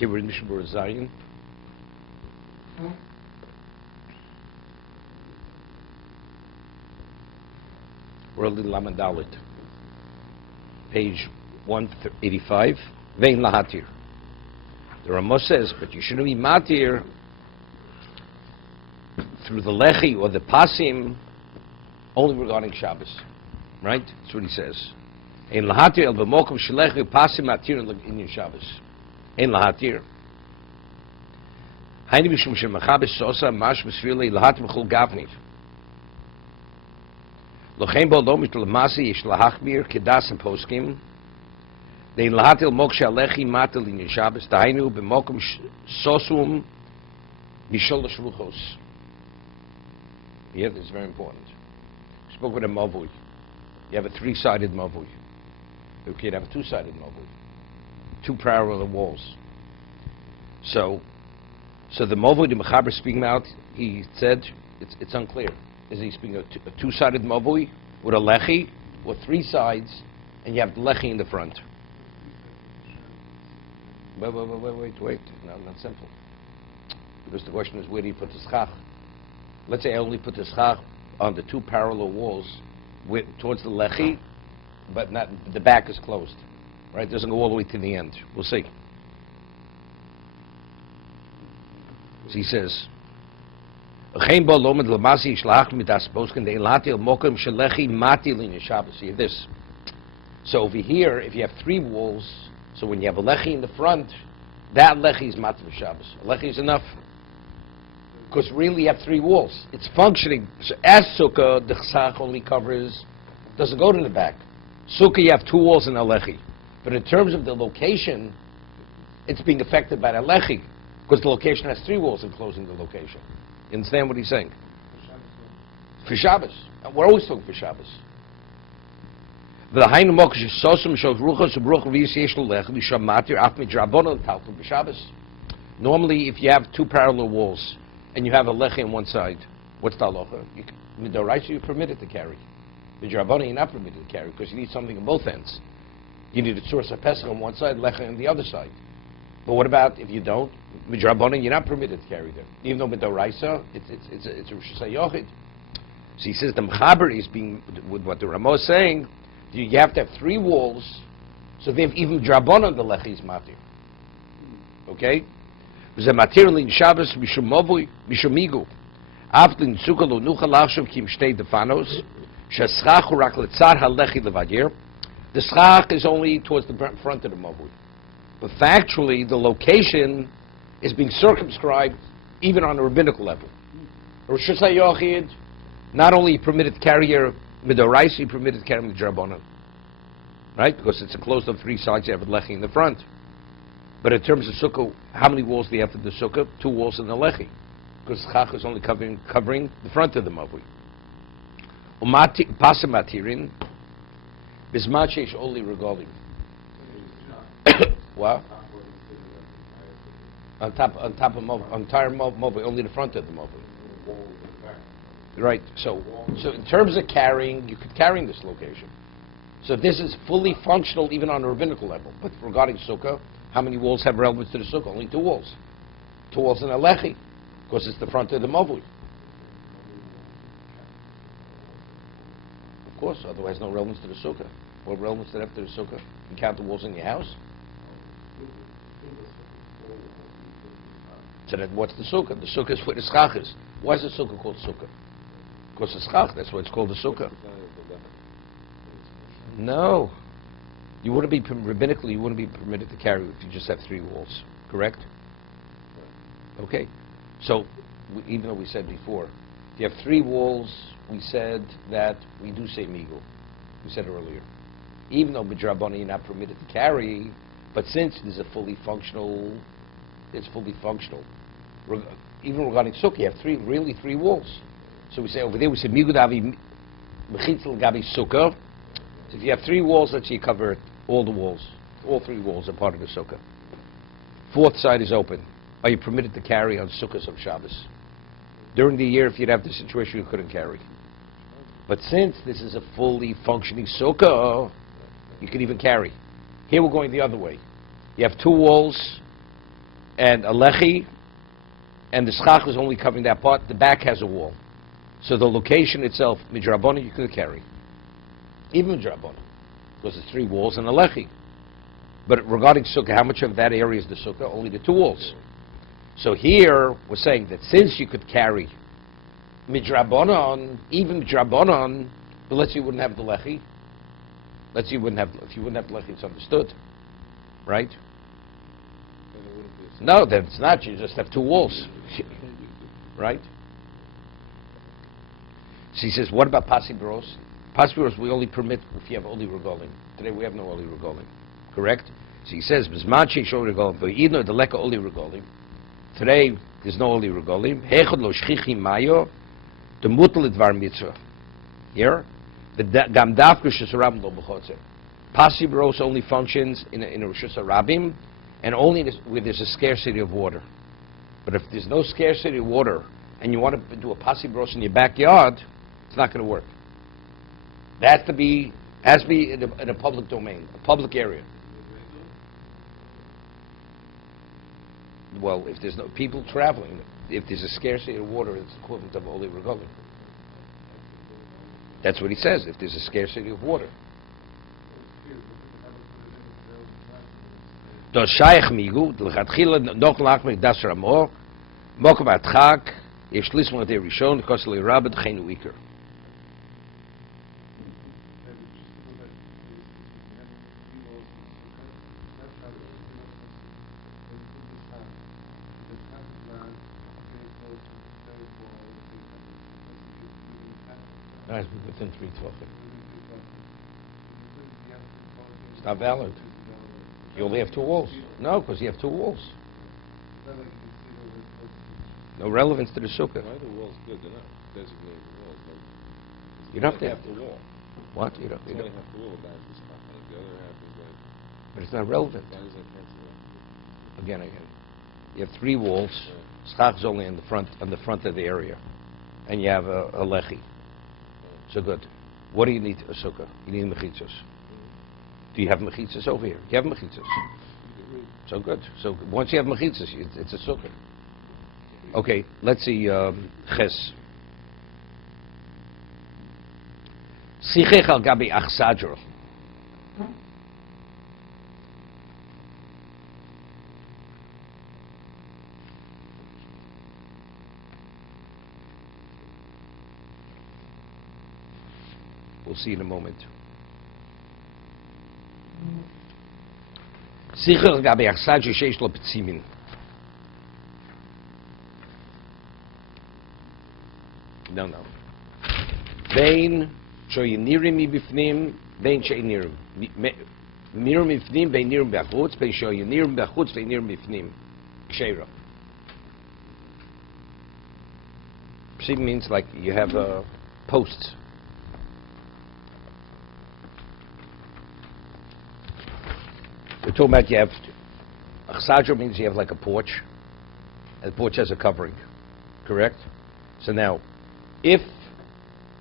Okay, we're in Mishna Berura Succos. We're in Lamed Dalet, page 185. Vein lahatir. The Ramah says, but you shouldn't be matir through the lechi or the pasim only regarding Shabbos, right? That's what he says. Ein lahatir el b'mokum shelechi pasim matir in your Shabbos. Ein lahatir. Hayni b'shum shemachabes sosa mash b'svili lahatir b'chol gavnit. Lochem bo lo mish l'masi yesh lahachmir kedas and poskim. Dein lahatil moksha alechi matil in your Shabbos. Tahaynu b'mokum sosum b'shol l'shruchos. Yeah, this is very important. We spoke with a mavui. You have a three-sided mavui. You can have a two-sided mavui. Two parallel walls. So the mavui, the mechaber speaking out, he said it's unclear. Is he speaking a two-sided mavui with a lechi, or three sides, and you have the lechi in the front? Wait. No, not simple. Because the question is, where do you put the schach? Let's say I only put the schach on the two parallel walls towards the lechi, but not the back is closed. Right? It doesn't go all the way to the end. We'll see. So he says, see this. So over here, if you have three walls, so when you have a lechi in the front, that lechi is matzah Shabbos. A lechi is enough. Because really you have three walls. It's functioning. So as sukkah, the chsach only covers, doesn't go to the back. Sukkah, you have two walls and a lechi. But in terms of the location, it's being affected by the lechi. Because the location has three walls enclosing the location. You understand what he's saying? For Shabbos. We're always talking for Shabbos. Normally, if you have two parallel walls and you have a lechi on one side, what's the halacha? Midoraisa, you're permitted to carry. Midrabbanan, you're not permitted to carry because you need something on both ends. You need a source of pesach on one side, lechi on the other side. But what about if you don't? Midrabbanan, you're not permitted to carry them. Even though midoraisa, it's a Rosh Hashanah. So he says the mechaber is being, with what the Ramah is saying, you have to have three walls, so they have even drabanan the lechi is matir. Okay? V'zeh matir l'in Shabbos mishum movui mishum migu. After in sukkah lo nucha lachshav kim shtei defanos sheschach hu rak letzar halechi levadir. The schach is only towards the front of the movui, but factually the location is being circumscribed even on a rabbinical level. Rosh Hashanah, not only permitted to carry your midoraisa, permitted to carry midrabanan, right? Because it's enclosed on three sides. You have a lechi in the front. But in terms of sukkah, how many walls do you have for the sukkah? Two walls in the lechi, because chach is only covering the front of the mavui. Pasim matirin bismat sheish only regalim. What? On top of entire mavui, only the front of the mavui. Right. So in terms of carrying, you could carry in this location. So this is fully functional even on a rabbinical level. But regarding sukkah, how many walls have relevance to the sukkah? Only two walls. Two walls in a lechi, because it's the front of the mavui. Of course, otherwise no relevance to the sukkah. What relevance does it have to the sukkah? You count the walls in your house? So then what's the sukkah? The sukkah is where the schach is. Why is the sukkah called sukkah? Because it's schach, that's why it's called the sukkah. No. You wouldn't be, rabbinically, you wouldn't be permitted to carry if you just have three walls, correct? Okay. So, even though we said before, if you have three walls, we said that we do say migul. We said earlier. Even though midrabbanan you're not permitted to carry, but since it is a fully functional, it's fully functional. Even regarding sukkah, you have three walls. So we say over there, we say migul davi mechitzel gabi sukkah. So if you have three walls, let's say you cover all the walls. All three walls are part of the sukkah. Fourth side is open. Are you permitted to carry on sukkahs of Shabbos? During the year, if you'd have the situation, you couldn't carry. But since this is a fully functioning sukkah, you can even carry. Here we're going the other way. You have two walls and a lechi, and the schach is only covering that part. The back has a wall. So the location itself, midrabona, you could carry. Even midrabona, because it's 3 walls and a lechi. But regarding sukkah, how much of that area is the sukkah? Only the 2 walls. So here, we're saying that since you could carry midrabonon, even midrabonon, but let's say you wouldn't have the lechi. Let's say if you wouldn't have the lechi, it's understood. Right? No, that's not. You just have 2 walls. Right? So he says, what about pasibiros? Pasibiros we only permit if you have oli regolim. Today we have no oli regolim. Correct? So he says, Bizmachi shori regolim, but either the leka oli regolim. Today there's no oli regolim. Hechad lo shchichi mayo, the mutal idvar mitzvah. Here, the gam dafka shesarabim lo b'chotzer. Pasibiros only functions in a Rosh Hashanah, and only where there's a scarcity of water. But if there's no scarcity of water and you want to do a pasibiros in your backyard, it's not going to work. That has to be in a public domain, a public area. Well, if there's no people traveling, if there's a scarcity of water, it's equivalent of Oli Regalim. That's what he says, if there's a scarcity of water. Das Shaykh Migu, l'chatchila noch lachmik das Ramo, mokum atchak, if shlis one day rishon, kosli rabad chenu iker. Nice, within 3 tefachim. It's not valid. You only have 2 walls. No, because you have 2 walls. No relevance to the sukkah. Why are the walls good? They're not designated walls. You don't have the wall. What? You don't. It's only half the wall that is the other half is like. But it's not relevant. Why does that cancel out? Again. You have 3 walls. Schach is only on the front of the area, and you have a lechi. So good. What do you need a sukkah? You need mechitzos. Do you have mechitzos over here? You have mechitzos. So good. So once you have mechitzos, it's a sukkah. Okay, let's see ches. Sichech al gabi achsadro. We'll see in a moment. Sichel gabi achsadro sheish lo petzimin. No. Bein shoyinirim mibifnim, bein sheinirim. Nirim mifnim, bein nirim b'achutz, bein shoyinirim b'achutz, bein nirim mifnim. Ksheira. Psim means like you have posts. We're talking about you have achsadro means you have like a porch, and the porch has a covering, correct? So now, if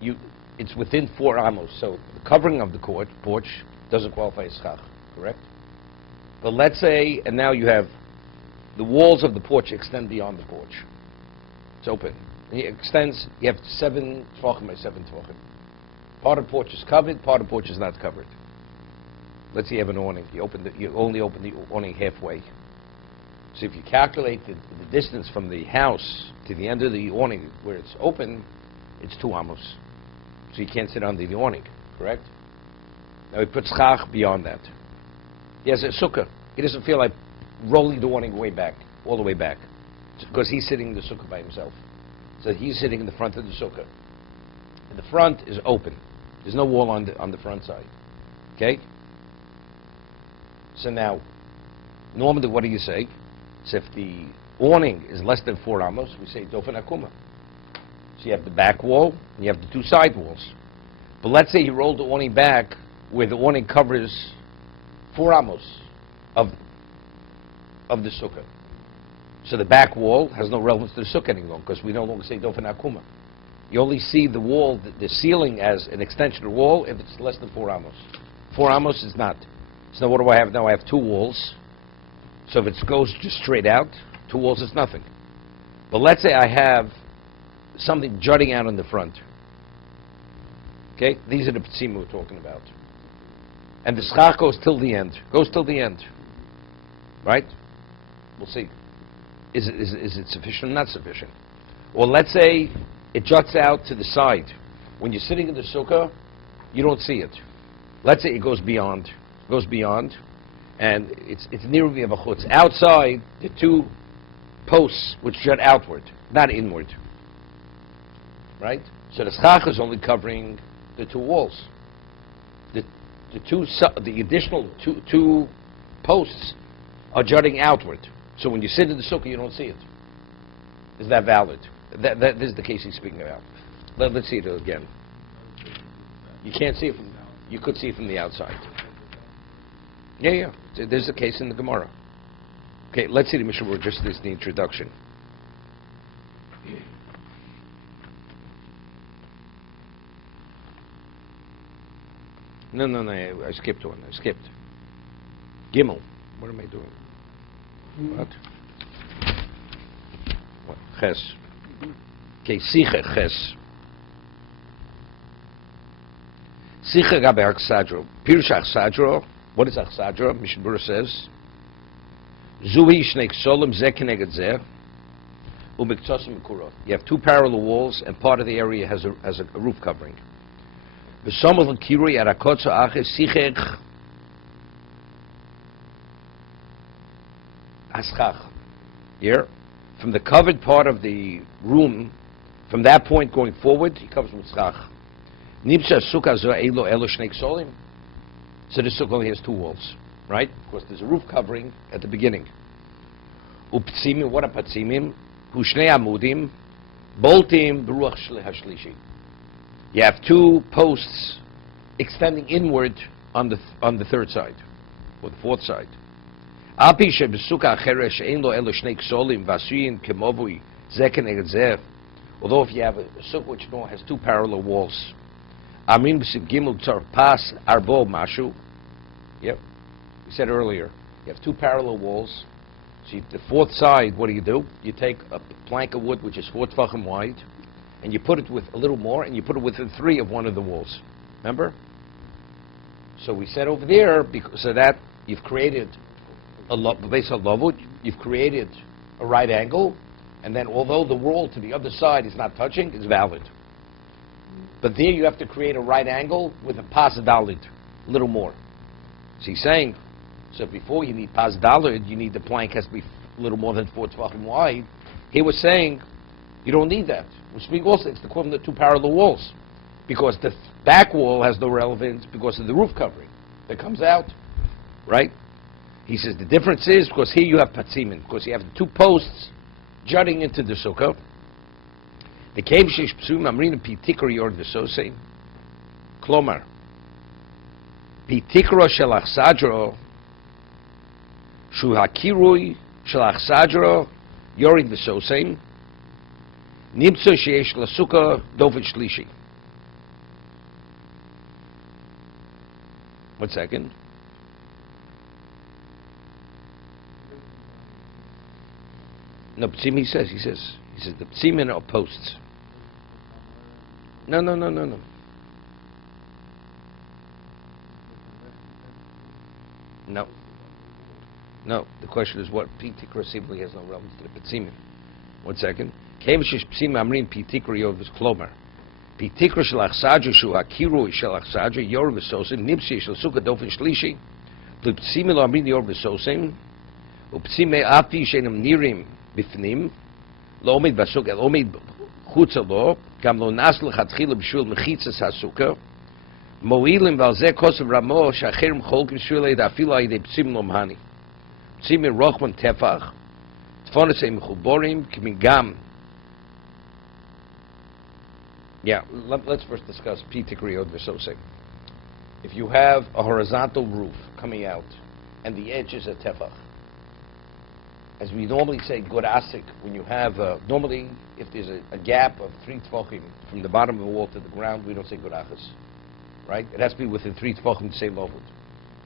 it's within 4 amos, so the covering of the porch doesn't qualify as schach, correct? But let's say, and now you have the walls of the porch extend beyond the porch. It's open. And it extends. You have 7 tefachim by 7 tefachim. Part of the porch is covered. Part of the porch is not covered. Let's say you have an awning. You only open the awning halfway. So if you calculate the distance from the house to the end of the awning where it's open, it's 2 amos. So you can't sit under the awning, correct? Now he puts schach beyond that. He has a sukkah. He doesn't feel like rolling the awning all the way back, because he's sitting in the sukkah by himself. So he's sitting in the front of the sukkah. And the front is open. There's no wall on the front side. Okay? So now, normally what do you say? So if the awning is less than 4 amos, we say dofen akuma. So you have the back wall, and you have the 2 side walls. But let's say you roll the awning back where the awning covers 4 amos of the sukkah. So the back wall has no relevance to the sukkah anymore, because we no longer say dofen akuma. You only see the wall, the ceiling, as an extension of the wall if it's less than 4 amos. 4 amos is not. So now what do I have now? I have 2 walls. So if it goes just straight out, 2 walls is nothing. But let's say I have something jutting out in the front. Okay, these are the p'tzim we're talking about. And the schach goes till the end. Right? We'll see. Is it sufficient or not sufficient? Or let's say it juts out to the side. When you're sitting in the sukkah, you don't see it. Let's say it goes beyond, and it's near the chutz. Outside, the 2 posts which jut outward, not inward. Right? So the schach is only covering the 2 walls. The additional two posts are jutting outward. So when you sit in the sukkah, you don't see it. Is that valid? This is the case he's speaking about. Let's see it again. You can't see it from. You could see it from the outside. Yeah. There's a case in the Gemara. Okay, let's see the Mishna Berura. Just this is the introduction. No. I skipped one. Gimel. What am I doing? What? Ches. Okay, Siche, Ches. Siche gabe Achsadro. Pirush Achsadro. What is Achsadro? Mishna Berura says, Zuhi shnei ksolim zeh keneged zeh, umiktosim kurot. You have 2 parallel walls, and part of the area has a roof covering. B'somol l'kirui arakotzo ache sichech aschach. Here, from the covered part of the room, from that point going forward, he covers with schach. Nibsa sukkah zo elo shnei ksolim. So the sukkah only has 2 walls, right? Of course, there's a roof covering at the beginning. Uptzimim, what are patzimim? Hushnei amudim, boltim beruach hashlishi. You have 2 posts extending inward on the 3rd side, or the 4th side. Api shebesukkah acheres she'ein lo elo shnei ksolim vasuyin kemovui zeh keneged zeh. Although if you have a sukkah which has 2 parallel walls, Amin b'siv gimel tzar pas arbo mashu. Yep, we said earlier, you have 2 parallel walls. So the 4th side, what do? You take a plank of wood which is 4 tefachim wide, and you put it with a little more, and you put it within 3 of one of the walls. Remember? So we said over there, so that you've created based on lavut, you've created a right angle, and then although the wall to the other side is not touching, it's valid. But there you have to create a right angle with a pas dalid, a little more. So he's saying, so before you need pas dalid, you need the plank has to be a little more than 4 tefachim wide. He was saying, you don't need that. Which means also it's the equivalent of 2 parallel walls. Because the back wall has no relevance because of the roof covering that comes out. Right? He says the difference is because here you have patzimin, because you have the 2 posts jutting into the sukkah. The cave shesh psum amrin pitikra yor v'sosei, klomar pitikra shel achsadro shu hakirui shel achsadro yorid v'sosei nimtzo sheyesh lasukkah dovet shlishi. 1 second. No, p'tzim, he says the p'tzimin are posts. No. No, the question is what pitikra simply has no relevance to the p'tzimin. 1 second. Kevshish p'tzim amrin pitikra yod v'sklomer. Pitikra shel achsadra shu hakiru shel achsadra yor v'sosim nipsi shel sukkah dofen shlishi. P'tzimin lo amrin yor v'sosim. U'p'tzimei api shenem nirim bifnim. לא עומד בסוכה, לא עומד חוצה לו, גם לא נס לכתחילה בשביל מחיצת הסוכה, מועילים ועל זה כוסף רמו שאחרים חולקים בשביל הידע אפילו על ידי פצים לא מהני. פצים מרוחמן טפח, תפונס הם מחוברים כמגם. Yeah, let's first discuss Pitikri Od V'Sosei. If you have a horizontal roof coming out and the edge is a tefach, as we normally say, gorasik, when you have, normally, if there's a gap of 3 tefachim from the bottom of the wall to the ground, we don't say gorachas, right? It has to be within 3 tefachim to say lovud.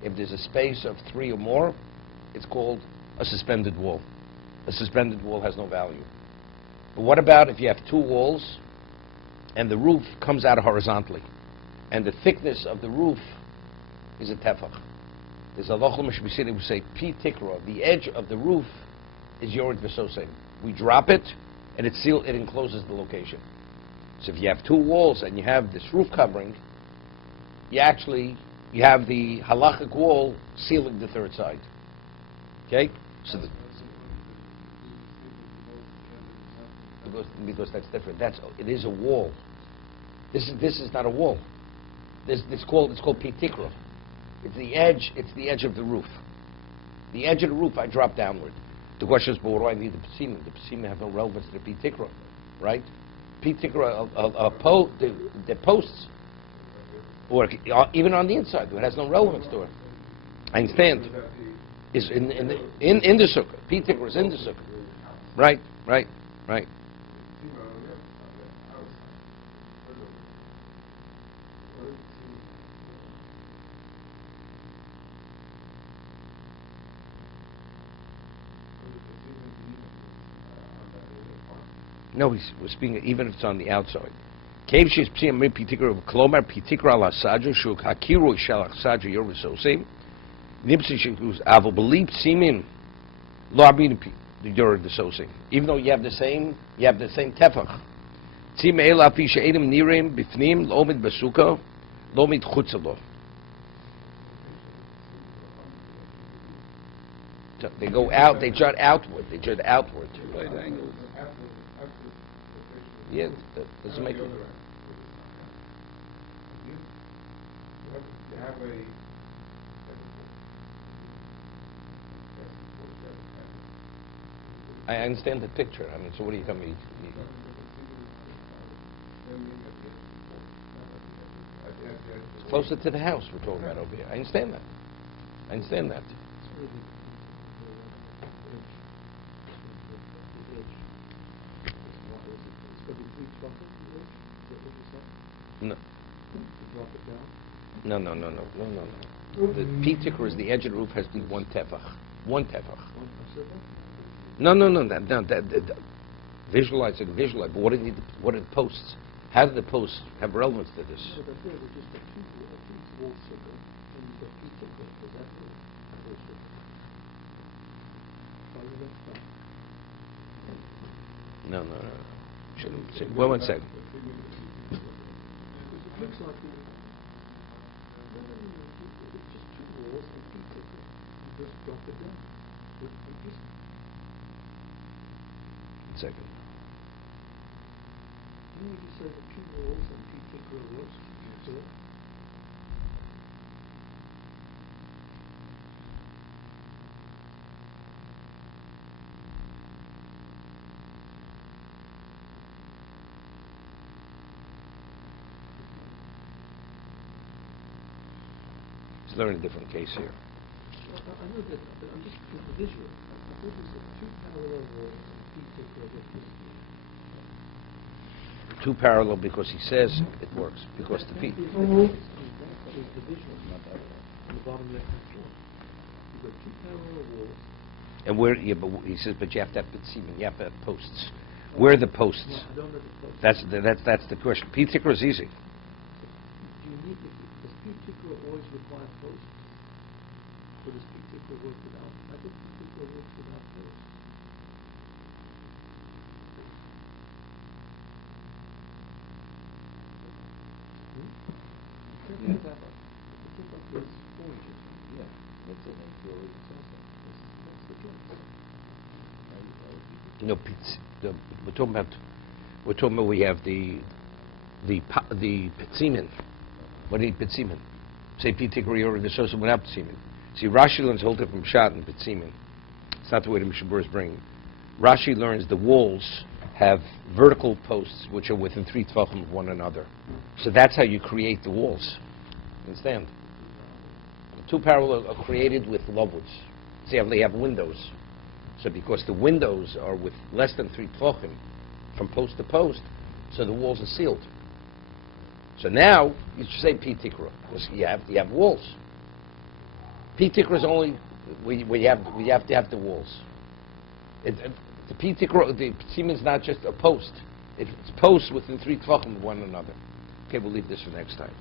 If there's a space of 3 or more, it's called a suspended wall. A suspended wall has no value. But what about if you have two walls and the roof comes out horizontally and the thickness of the roof is a tefach? There's a lochel mishbisidim who say pi tikra, the edge of the roof is yored v'sosem. We drop it and it encloses the location. So if you have two walls and you have this roof covering, you have the halachic wall sealing the third side. Okay? So because that's different. It is a wall. This is not a wall. It's called pitikra. It's the edge of the roof. The edge of the roof I drop downward. The question is, but what do I need the pesimin? The pesimin have no relevance to the pitikra, right? Pitikra the posts, or even on the inside, it has no relevance to it. I understand. Is in the sukkah. Pitikra is in the sukkah. Right. No, we're speaking even if it's on the outside. Cave she's psiam pitikra klomar pitikra ala sadju shuk hakiru shalach sadju yorvisosim. Nipsishus avo believe simin lo abin the yorvisosim. Even though you have the same tefach. Sim ela fi she'edim nirim bifnim lomid basuka lomid chutzalo. They go out. They jut outward. Right angle. Yeah, that doesn't make it. I understand the picture. I mean, so what do you tell me? It's closer to the house we're talking about over here. I understand that. No. The pitikra is the edge of the roof has to be one tefach. No. Visualize. But what are the posts? How do the posts have relevance to this? No. Well, one second. It looks like it's just two walls and pitikra. You just drop it down. One second. You know, you say the two walls and pitikra walls. Learn a different case here. I know that, but I'm just looking at the visual. I thought there's two parallel walls and Two parallel because he says it works. Because the feet. Is the visual, not that on the bottom left hand floor. You've got two parallel walls. And where? Yeah, but he says, but you have to have p'tzimim. You have to have posts. Where are the posts? No, I don't know the posts. That's the question. Pitikra is easy. Do you need does pitikra always require posts? Or does pitikra work without? I think pitikra works without posts. Yeah. The tefach is 4 inches. Yeah, that's it. That's the joint. You know, we're talking about we have the p'tzimin. What do you need p'tzimin? Say pitikra or the sosa without p'tzimin. See, Rashi learns a whole different pshat in p'tzimin. It's not the way the Mishna Berura is bringing. Rashi learns the walls have vertical posts which are within 3 tvachim of one another. So that's how you create the walls. Understand? The two parallel are created with lobwoods. See how they have windows. So because the windows are with less than 3 tvachim from post to post, so the walls are sealed. So now you should say pitikra because you have walls. Pitikra is only where you have to have the walls. The Psiman is not just a post. It's posts within 3 tvachim of one another. Okay, we'll leave this for next time.